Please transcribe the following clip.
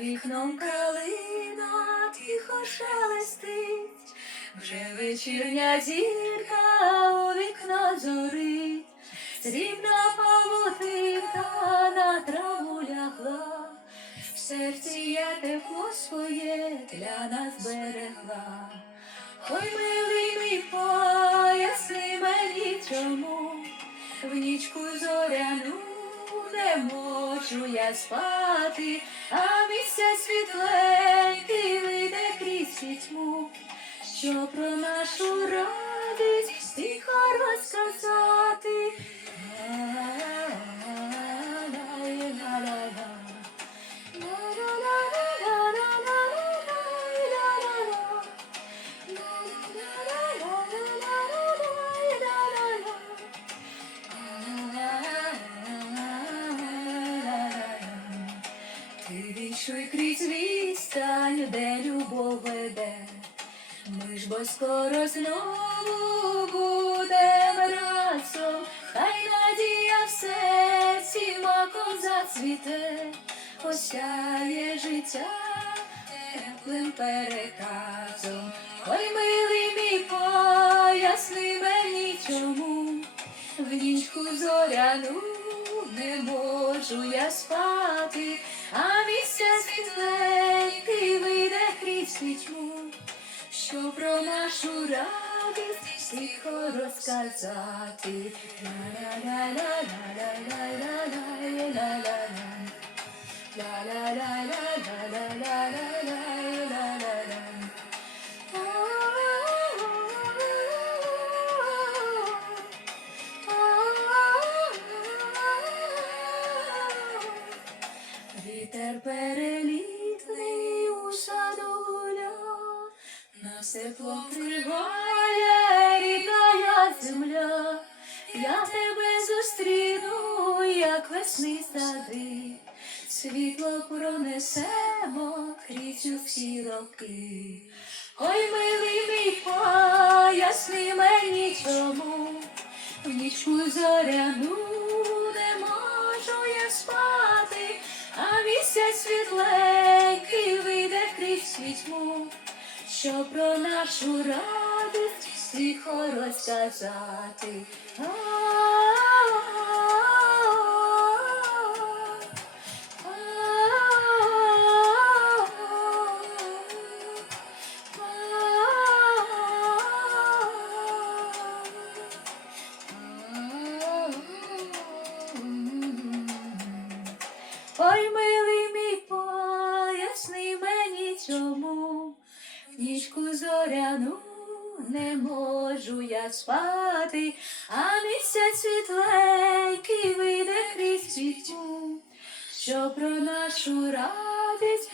вікном калина тихо шелестить, вже вечірня зірка у вікно зорить, срібна павутинка на траву лягла, в серці я тепло своє для нас берегла. Ой, милий мій поясни мені чому, в нічку зоряну не можу я спати, а місяць світленький вийде крізь пітьму, що про нашу радість тихо розказати. Веде. Ми ж бо скоро знову будем разом, хай надія в серці маком зацвіте, осяє життя теплим переказом. Ой, милий мій, поясни мені чому, в нічку зоряну не можу я спати, а місяць світленький alzati. Вітер перелітний у садуля, на стекло вкриває. Я тебе зустріну, як весни сади, світло пронесемо крізь всі роки. Ой, милий мій, поясни мені чому, в нічку зоряну не можу я спати, а місяць світленький вийде крізь світьму, що про нашу радість тихо розказати. Ой, милий мій, поясни мені чому, в нічку зоряну не можу я спати, а місяць світленький вийде крізь пітьму, що про нашу радість